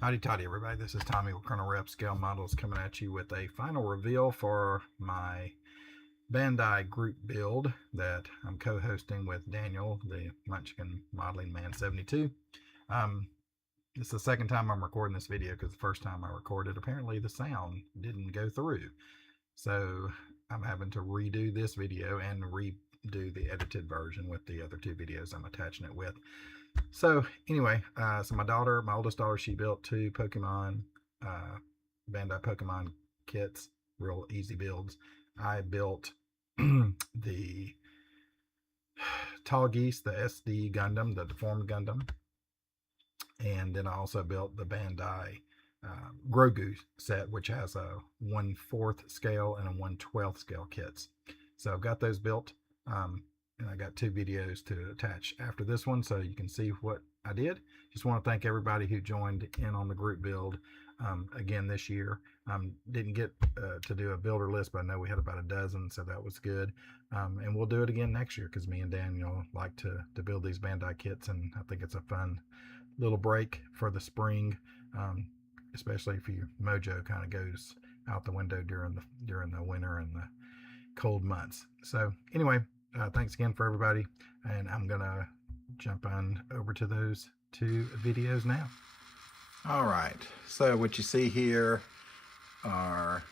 Howdy toddy everybody, this is Tommy with Colonel Rep Scale Models coming at you with a final reveal for my Bandai group build that I'm co-hosting with Daniel, the Munchkin Modeling Man 72. This is the second time I'm recording this video because the first time I recorded, apparently the sound didn't go through. So I'm having to redo this video and redo the edited version with the other two videos I'm attaching it with. So anyway, so my oldest daughter, she built two Pokemon, Bandai Pokemon kits, real easy builds. I built the Tall Geese, the SD Gundam, the deformed Gundam, and then I also built the Bandai Grogu set, which has a 1/4 scale and a 1/12 scale kits. So I've got those built. And I got two videos to attach after this one so you can see what I did. Just want to thank everybody who joined in on the group build again this year. Didn't get to do a builder list, but I know we had about a dozen, so that was good. And we'll do it again next year because me and Daniel like to build these Bandai kits, and I think it's a fun little break for the spring, especially if your mojo kind of goes out the window during the winter and the cold months. So anyway, thanks again for everybody, and I'm gonna jump on over to those two videos now. All right, so what you see here are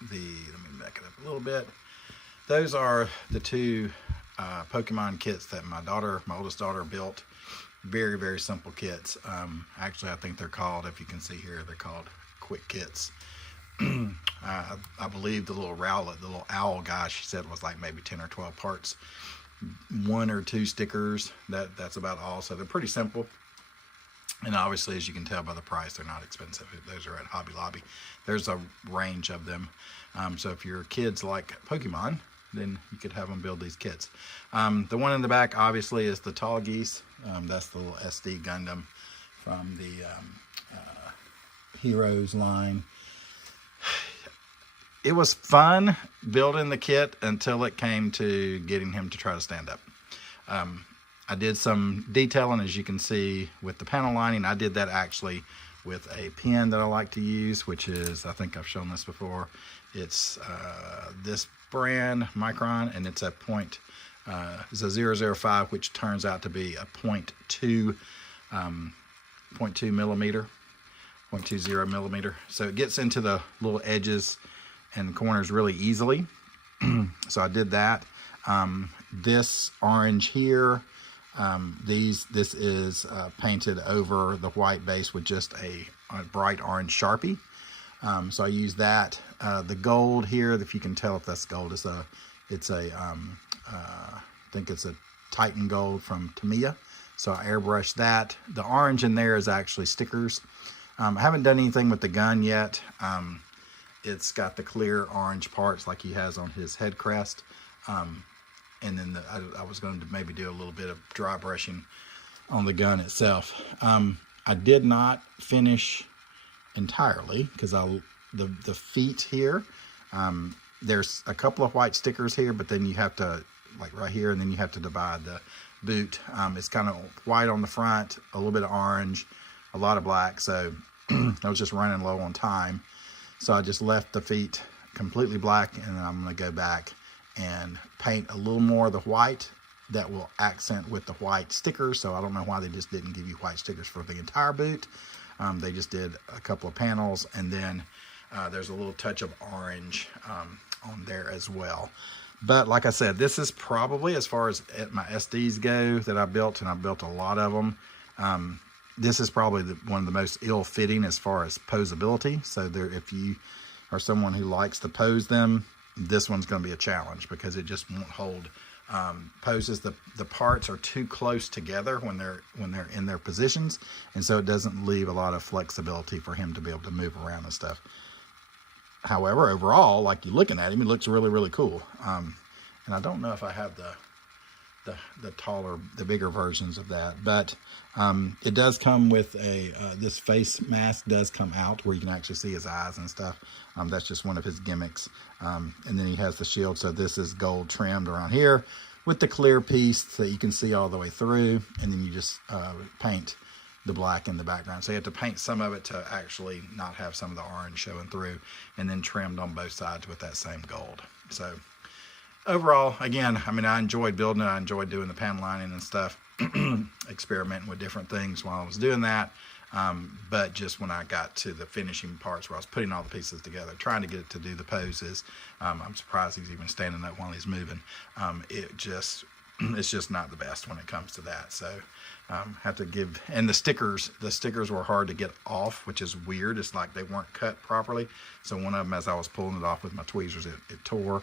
let me back it up a little bit. Those are the two Pokemon kits that my oldest daughter built. Very, very simple kits. Actually, I think they're called, if you can see here, they're called quick kits. I believe the little Rowlet, the little owl guy, she said was like maybe 10 or 12 parts, 1 or 2 stickers. That's about all. So they're pretty simple. And obviously, as you can tell by the price, they're not expensive. Those are at Hobby Lobby. There's a range of them. So if your kids like Pokemon, then you could have them build these kits. The one in the back, obviously, is the Tall Geese. That's the little SD Gundam from the Heroes line. It was fun building the kit until it came to getting him to try to stand up. I did some detailing, as you can see, with the panel lining. I did that actually with a pen that I like to use, which is, I think I've shown this before. It's this brand, Micron, and it's a it's a 005, which turns out to be a 0.2 millimeter. 0.20 millimeter. So it gets into the little edges and corners really easily. So I did that. This orange here, this is painted over the white base with just a bright orange Sharpie. So I use that. The gold here, if you can tell if that's gold, I think it's a Titan gold from Tamiya. So I airbrushed that. The orange in there is actually stickers. I haven't done anything with the gun yet. It's got the clear orange parts like he has on his head crest. And then I was going to maybe do a little bit of dry brushing on the gun itself. I did not finish entirely because the feet here, there's a couple of white stickers here, but then you have to, like right here, and then you have to divide the boot. It's kind of white on the front, a little bit of orange, a lot of black. So I was just running low on time. So I just left the feet completely black, and then I'm going to go back and paint a little more of the white that will accent with the white stickers. So I don't know why they just didn't give you white stickers for the entire boot. They just did a couple of panels, and then there's a little touch of orange on there as well. But like I said, this is probably, as far as my SDs go that I built, and I built a lot of them, this is probably one of the most ill-fitting as far as posability. So if you are someone who likes to pose them, this one's going to be a challenge because it just won't hold poses. The parts are too close together when they're in their positions, and so it doesn't leave a lot of flexibility for him to be able to move around and stuff. However, overall, like you're looking at him, he looks really, really cool. And I don't know if I have the bigger versions of that, but it does come with this face mask does come out where you can actually see his eyes and stuff. That's just one of his gimmicks. And then he has the shield. So this is gold trimmed around here with the clear piece that you can see all the way through. And then you just paint the black in the background. So you have to paint some of it to actually not have some of the orange showing through, and then trimmed on both sides with that same gold. So overall, again, I mean, I enjoyed building it. I enjoyed doing the panel lining and stuff, experimenting with different things while I was doing that. But just when I got to the finishing parts where I was putting all the pieces together, trying to get it to do the poses, I'm surprised he's even standing up while he's moving. It's just not the best when it comes to that. So have to give, and the stickers were hard to get off, which is weird. It's like they weren't cut properly. So one of them, as I was pulling it off with my tweezers, it tore.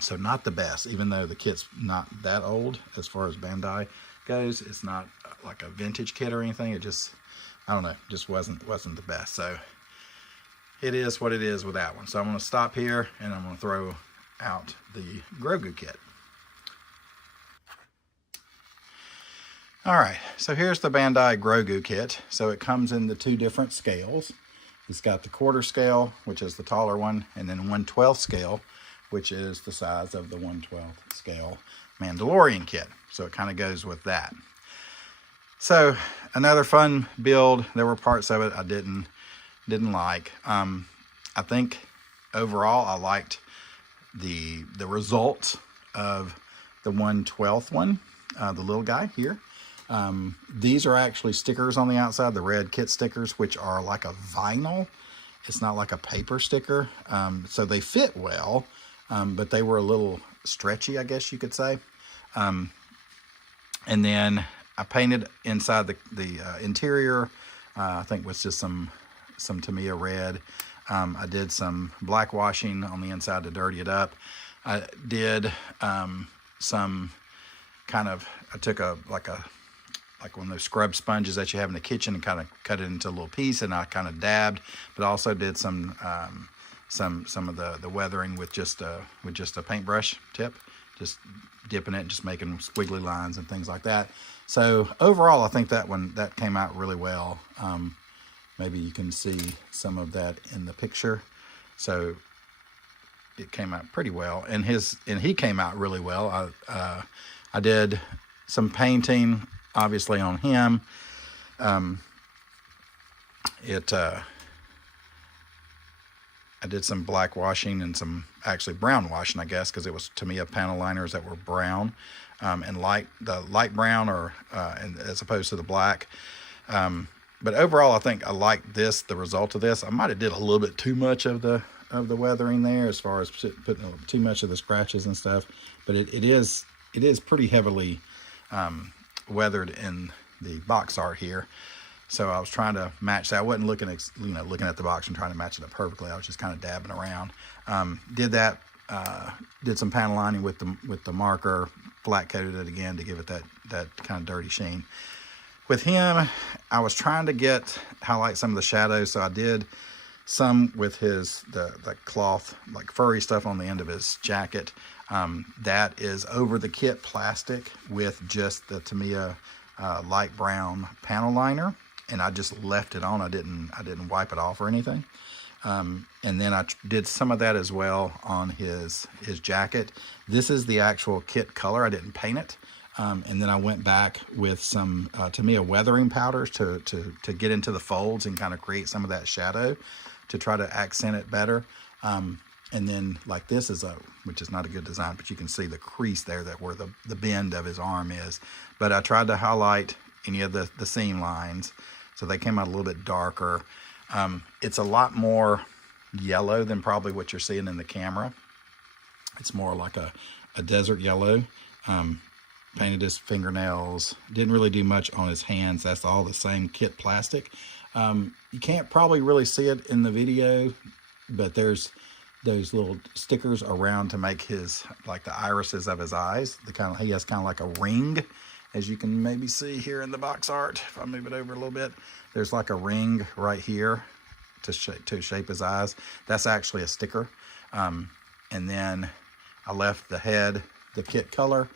So not the best, even though the kit's not that old as far as Bandai goes. It's not like a vintage kit or anything. It just, I don't know, just wasn't the best. So it is what it is with that one. So I'm going to stop here and I'm going to throw out the Grogu kit. All right, so here's the Bandai Grogu kit. So it comes in the 2 different scales. It's got the quarter scale, which is the taller one, and then 1/12 scale, which is the size of the 1/12 scale Mandalorian kit. So it kind of goes with that. So another fun build. There were parts of it I didn't like. I think overall I liked the results of the 1/12 one, the little guy here. These are actually stickers on the outside, the red kit stickers, which are like a vinyl. It's not like a paper sticker. So they fit well, but they were a little stretchy, I guess you could say. And then I painted inside the interior, I think was just some Tamiya red. I did some black washing on the inside to dirty it up. I did some kind of, I took like one of those scrub sponges that you have in the kitchen and kind of cut it into a little piece, and I kind of dabbed, but also did some of the weathering with just a paintbrush tip, just dipping it and just making squiggly lines and things like that. So overall, I think that came out really well. Maybe you can see some of that in the picture. So it came out pretty well, and he came out really well. I did some painting, obviously, on him. I did some black washing and some actually brown washing, I guess, because it was Tamiya panel liners that were brown, and the light brown, or and as opposed to the black. But overall, I think I like the result of this. I might have did a little bit too much of the weathering there, as far as putting too much of the scratches and stuff. But it is pretty heavily weathered in the box art here. So I was trying to match that. I wasn't looking at the box and trying to match it up perfectly. I was just kind of dabbing around. Did that. Did some panel lining with the marker. Flat coated it again to give it that kind of dirty sheen. With him, I was trying to highlight some of the shadows. So I did some with the cloth, like furry stuff on the end of his jacket. That is over the kit plastic with just the Tamiya light brown panel liner, and I just left it on. I didn't wipe it off or anything. And then I did some of that as well on his jacket. This is the actual kit color. I didn't paint it. And then I went back with some Tamiya weathering powders to get into the folds and kind of create some of that shadow to try to accent it better. And then like this which is not a good design, but you can see the crease there where the bend of his arm is. But I tried to highlight any of the seam lines, so they came out a little bit darker. It's a lot more yellow than probably what you're seeing in the camera. It's more like a desert yellow. Painted his fingernails. Didn't really do much on his hands. That's all the same kit plastic. You can't probably really see it in the video, but there's those little stickers around to make like the irises of his eyes. He has kind of like a ring, as you can maybe see here in the box art. If I move it over a little bit, there's like a ring right here to shape his eyes. That's actually a sticker. And then I left the head, the kit color.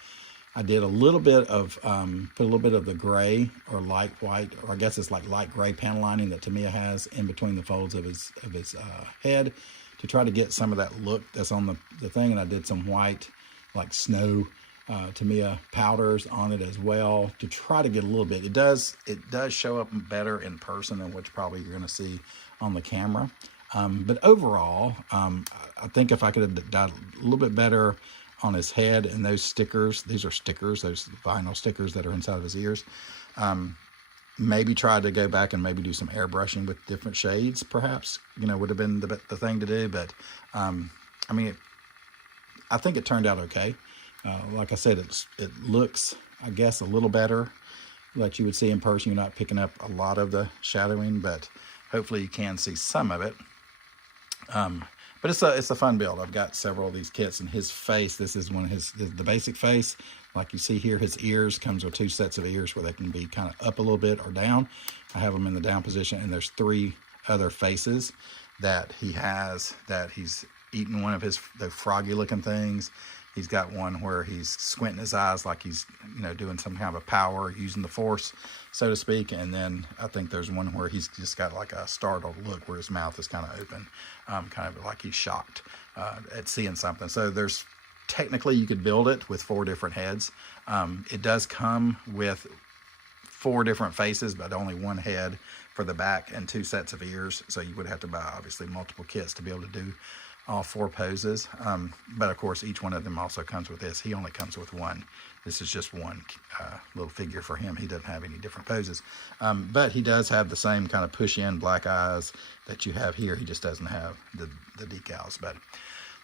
I did a little bit of, put a little bit of the gray or light white, or I guess it's like light gray panel lining that Tamiya has in between the folds of his head to try to get some of that look that's on the thing. And I did some white, like snow Tamiya powders on it as well to try to get a little bit. It does show up better in person than what probably you're going to see on the camera. But overall, I think if I could have done a little bit better on his head and those stickers, these are stickers, those vinyl stickers that are inside of his ears, maybe try to go back and maybe do some airbrushing with different shades, perhaps, would have been the thing to do. But I mean, I think it turned out okay. Like I said, it looks, I guess, a little better like you would see in person. You're not picking up a lot of the shadowing, but hopefully you can see some of it. But it's a fun build. I've got several of these kits, and his face, this is one of the basic face. Like you see here, his ears comes with 2 sets of ears where they can be kind of up a little bit or down. I have them in the down position, and there's 3 other faces that he has that he's eating one of the froggy looking things. He's got one where he's squinting his eyes like he's, doing some kind of a power, using the force, so to speak. And then I think there's one where he's just got like a startled look where his mouth is kind of open, kind of like he's shocked at seeing something. So there's technically you could build it with 4 different heads. It does come with 4 different faces, but only 1 head for the back and 2 sets of ears. So you would have to buy obviously multiple kits to be able to do all 4 poses. But of course, each one of them also comes with this. He only comes with 1. This is just one little figure for him. He doesn't have any different poses. But he does have the same kind of push-in black eyes that you have here. He just doesn't have the decals. But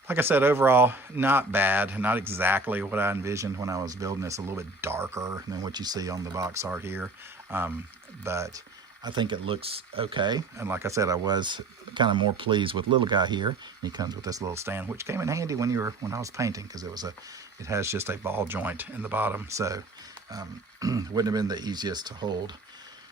like I said, overall, not bad. Not exactly what I envisioned when I was building this. A little bit darker than what you see on the box art here. But I think it looks okay. And like I said, I was kind of more pleased with little guy here. He comes with this little stand, which came in handy when I was painting, because it has just a ball joint in the bottom. So wouldn't have been the easiest to hold.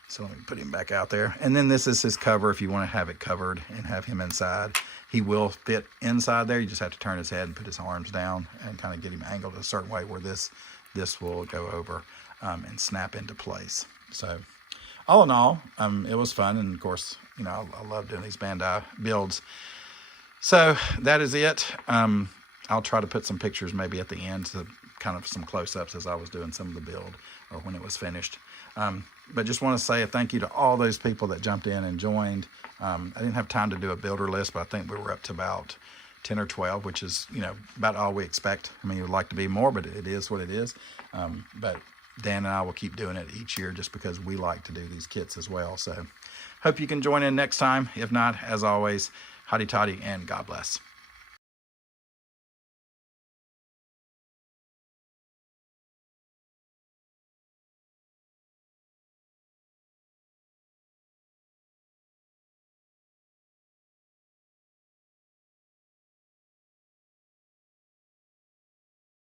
So let me put him back out there. And then this is his cover if you want to have it covered and have him inside. He will fit inside there. You just have to turn his head and put his arms down and kind of get him angled a certain way where this will go over and snap into place. So all in all, it was fun. And of course, I love doing these Bandai builds. So that is it. I'll try to put some pictures maybe at the end, to kind of some close-ups as I was doing some of the build or when it was finished. But just want to say a thank you to all those people that jumped in and joined. I didn't have time to do a builder list, but I think we were up to about 10 or 12, which is, about all we expect. I mean, you'd like to be more, but it is what it is. But Dan and I will keep doing it each year just because we like to do these kits as well. So hope you can join in next time. If not, as always, hotty toddy and God bless.